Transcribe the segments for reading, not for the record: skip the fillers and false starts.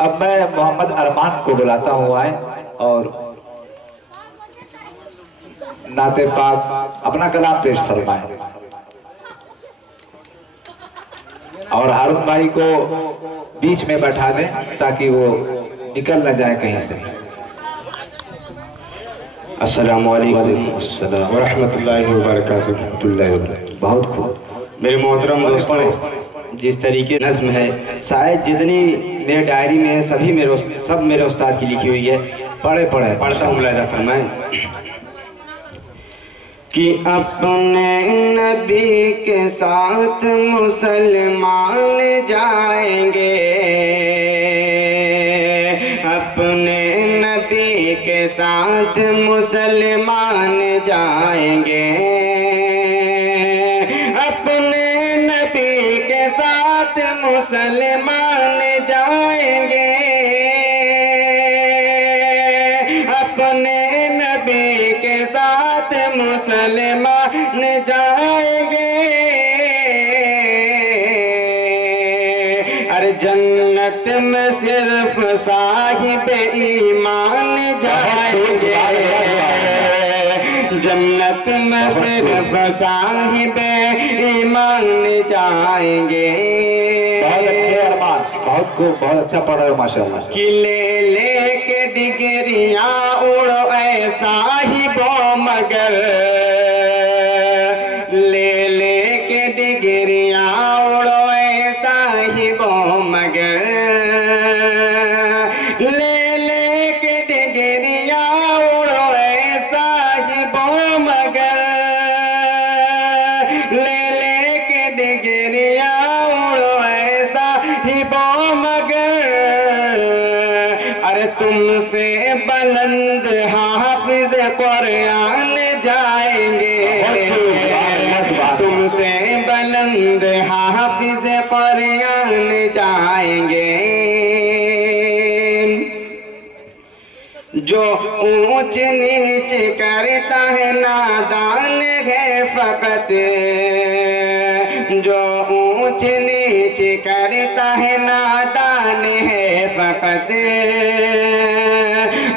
अब मैं मोहम्मद अरमान को बुलाता हूँ आए और नाते पाक अपना कलाम पेश फरमाए और हारून भाई को बीच में बैठा दें ताकि वो निकल न जाए कहीं से। अस्सलामु अलैकुम व रहमतुल्लाहि व बरकातुहू। बहुत खूब मेरे मोहतरम दोस्तों, जिस तरीके नज़्म है शायद जितनी मेरे डायरी में है सब मेरे उस्ताद की लिखी हुई है। पढ़ता हूँ, मुलाहिज़ा फरमाएं कि अपने नबी के साथ मुसलमान जाएंगे, अपने नबी के साथ मुसलमान जाएंगे, अपने नबी के साथ मुसलमान जाएंगे, अपने नबी के साथ मुसलमान जाएंगे। अरे जन्नत में सिर्फ साहिब ईमान जाएंगे, जन्नत में सिर्फ साहिब ईमान जाएंगे। बहुत अच्छे अरमान, बहुत खूब, बहुत अच्छा पढ़ रहे हो माशाल्लाह। कि ले के डिगरियां उड़ो ऐसा ही बो मगर, ले के डिगरियां उड़ो ऐसा ही बो मगर, ले के डिगरियां उड़ो ऐसा ही बो मगर, ले के डिगरियां उड़ो ऐसा ही बो मगर। अरे तुमसे बुलंद हाफिज कुरान जाएंगे, तुमसे बुलंद हाफिज कुरान जाएंगे। जो ऊंच नीच करता है नादान है फकत, जो ऊंच नीच करता है नादान है फकत,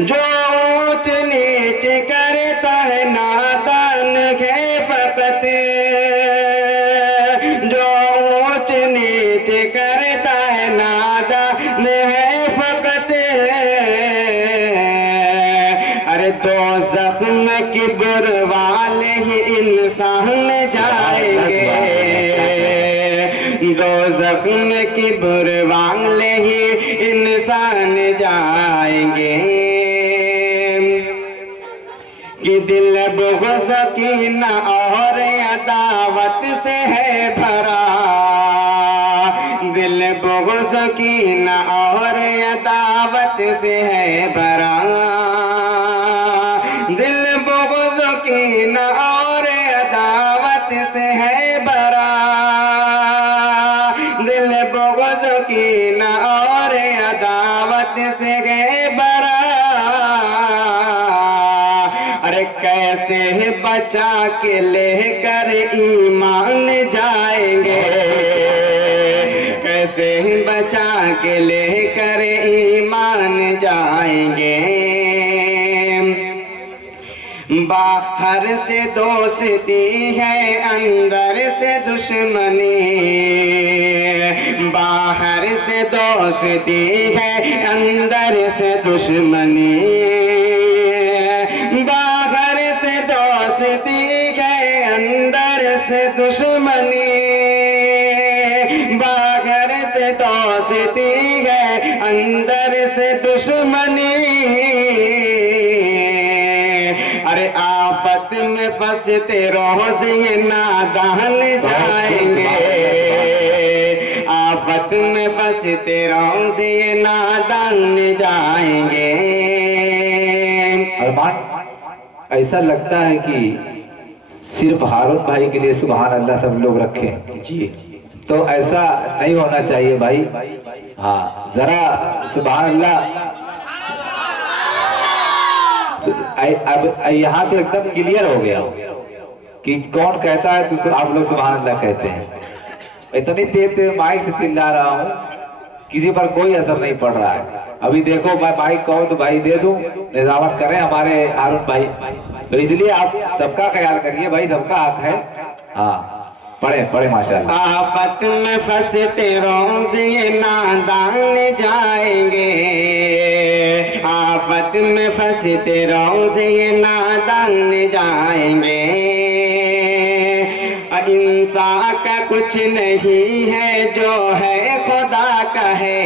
जो ऊंच नीच करता है नादान है फकत, जो ऊंच नीच करता है नादान है फकत। अरे दो जख्म की बुरवाले ही इंसान जाएंगे, दो जख्म की बुरवाले ही इंसान जाएंगे। कि दिल बुग़्ज़ की न और अदावत से है भरा, दिल बुग़्ज़ की न और अदावत से है भरा, दिल बुग़्ज़ की न और अदावत से है भरा, दिल बुग़्ज़ की न और अदावत से है भरा। अरे कैसे बचा के लेकर ईमान जाएंगे, कैसे बचा के लेकर ईमान जाएंगे। बाहर से दोस्ती है अंदर से दुश्मनी, बाहर से दोस्ती है अंदर से दुश्मनी, बाहर से दोस्ती है अंदर से दुश्मनी, बाहर से दोस्ती है अंदर से दुश्मनी। अरे आफत में फंसते रोज ये नादान जाएंगे, आफत में फंसते रोज ये नादान जाएंगे। अरमान, ऐसा लगता है कि सिर्फ हारून भाई के लिए सुभान अल्लाह सब लोग रखे जी, तो ऐसा नहीं होना चाहिए भाई। हाँ, जरा सुभान अल्लाह। अब यहाँ तो एकदम क्लियर हो गया कि कौन कहता है तो आप लोग सुभान अल्लाह कहते हैं। इतनी तेज तेज माइक से चिल्ला रहा हूँ किसी पर कोई असर नहीं पड़ रहा है। अभी देखो मैं भाई कहो तो भाई दे दूं, निजामत करें हमारे हारून भाई, तो इसलिए आप सबका ख्याल करिए भाई, सबका हक है। हाँ पढ़े पढ़े माशाल्लाह। आफत में फंसते रोज ये नादान जाएंगे, आफत में फंसते रोज ये नादान जाएंगे। इंसान का कुछ नहीं है जो है खुदा का है,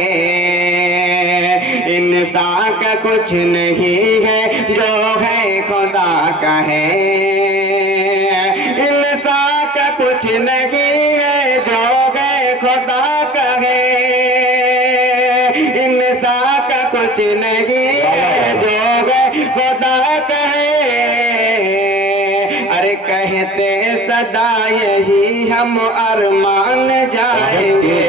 इंसान का कुछ नहीं है जो है खुदा का है, इंसान का कुछ नहीं है जो है खुदा का है, इंसान का कुछ नहीं है जो है खुदा का है। अरे कहते सदा यही हम अरमान जाएंगे,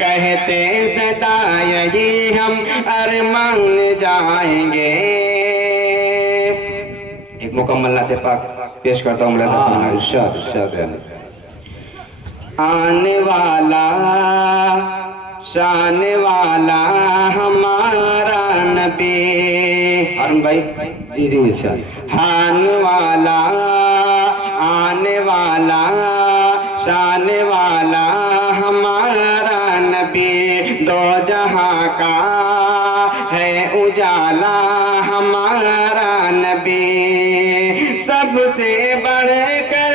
कहते सदा यही हम अरमान जाएंगे। एक मुकम्मल नाते पाक पेश करता हूँ। आने वाला शान वाला हमारा नबी, हारून भाई जी जी इरशाद। हान वाला आने वाला शान वाला हमारा नबी, दो जहां का है उजाला हमारा नबी। सबसे बढ़कर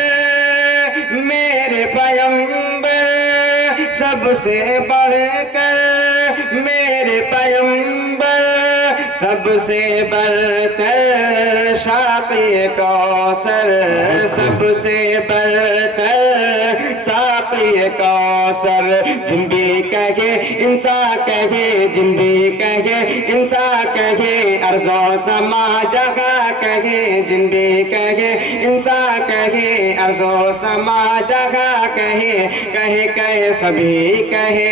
मेरे पैगंबर, सबसे बढ़कर मेरे पैगंबर, सबसे बढ़कर शाक़ी कौसर, सबसे बढ़कर शाक़ी कौसर। जिन भी कहे इंसान कहे, जिन भी कहे इंसान कहे, अर्ज़ो समा जगह कहे, जिन भी कहे इंसान कहे, अर्ज़ो समा जगह कहे। कहे कहे सभी कहे,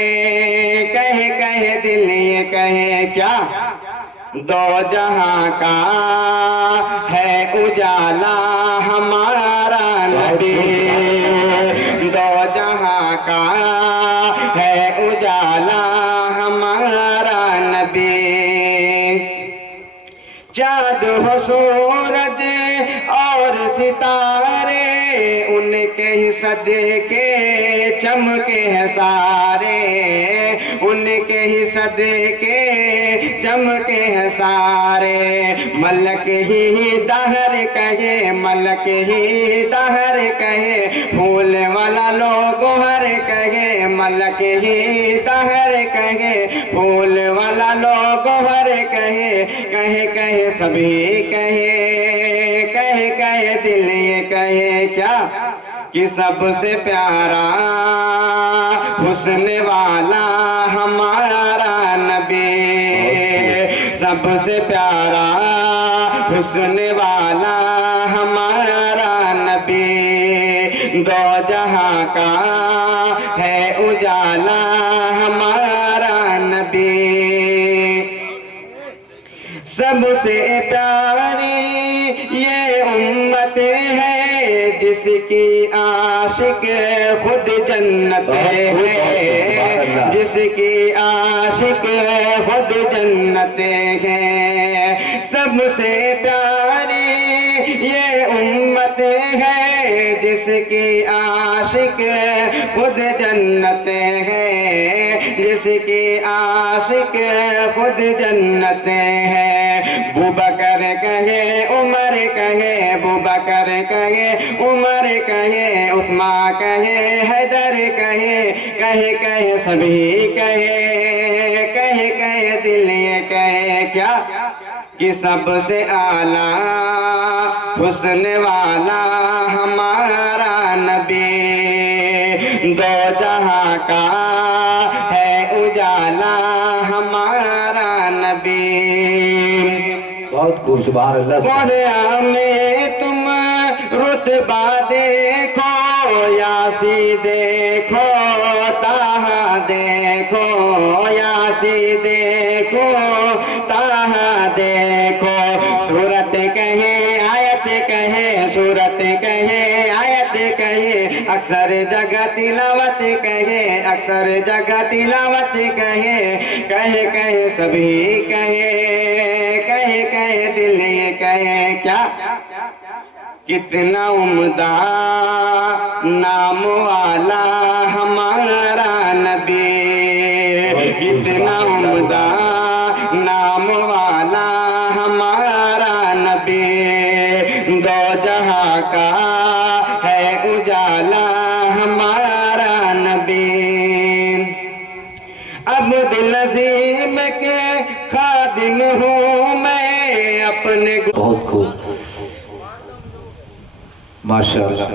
कहे कहे दिल ये कहे क्या, दो जहां का है उजाला हमारा नबी, दो जहां का है उजाला हमारा नबी। चाँद हो सूरज और सितारे, उनके ही सदके चमके हैं सारे, उनके ही सदके चमके हैं सारे। मलक ही दहर कहे, मलक ही दहर कहे, फूल वाला लोग हर कहे, मलक ही दहर कहे, फूल वाला लोग हर कहे। कहे कहे सभी कहे, कहे कहे दिल ये कहे क्या, कि सबसे प्यारा हुस्न वाला हमारा नबी, सबसे प्यारा हुस्न वाला हमारा नबी। दो जहां का है उजाला हमारा नबी। सबसे प्यारी ये उम्मत है जिसकी आशिक खुद जन्नत है, जिसकी आशिक खुद जन्नत है। सबसे प्यारी ये उम्मत है जिसकी आशिक खुद जन्नत है, जिसकी आशिक खुद जन्नत है। बुबकर कहे उमर कहे, बुबकर कहे उमर कहे, उस्मा कहे हैदर कहे, कहे कहे सभी कहे, कहे कहे दिल ये कहे क्या, कि सबसे आला हुस्न वाला हमारा नबी। दो जहां का है उजाला हमारा नबी। बहुत खूब सुभान अल्लाह। कुरान में तुम रुतबा देखो, यासी देखो, ताहा देखो, यासी देखो, ताहा देखो। सूरत कहे आयत कहे, सूरत कहे आयत कहे, अक्सर जगह तिलावत कहे, अक्सर जगह तिलावत कहे, कहे कहे सभी कहे, कहे कहे दिल ये कहे क्या, कितना उम्दा नाम वाला हमारा नबी, कितना उम्दा नाम वाला हमारा नबी, दो जहां का है उजाला हमारा नबी। अब्दुल अजीम के खादिम हूँ मैं अपने। बहुत खूब, माशाअल्लाह।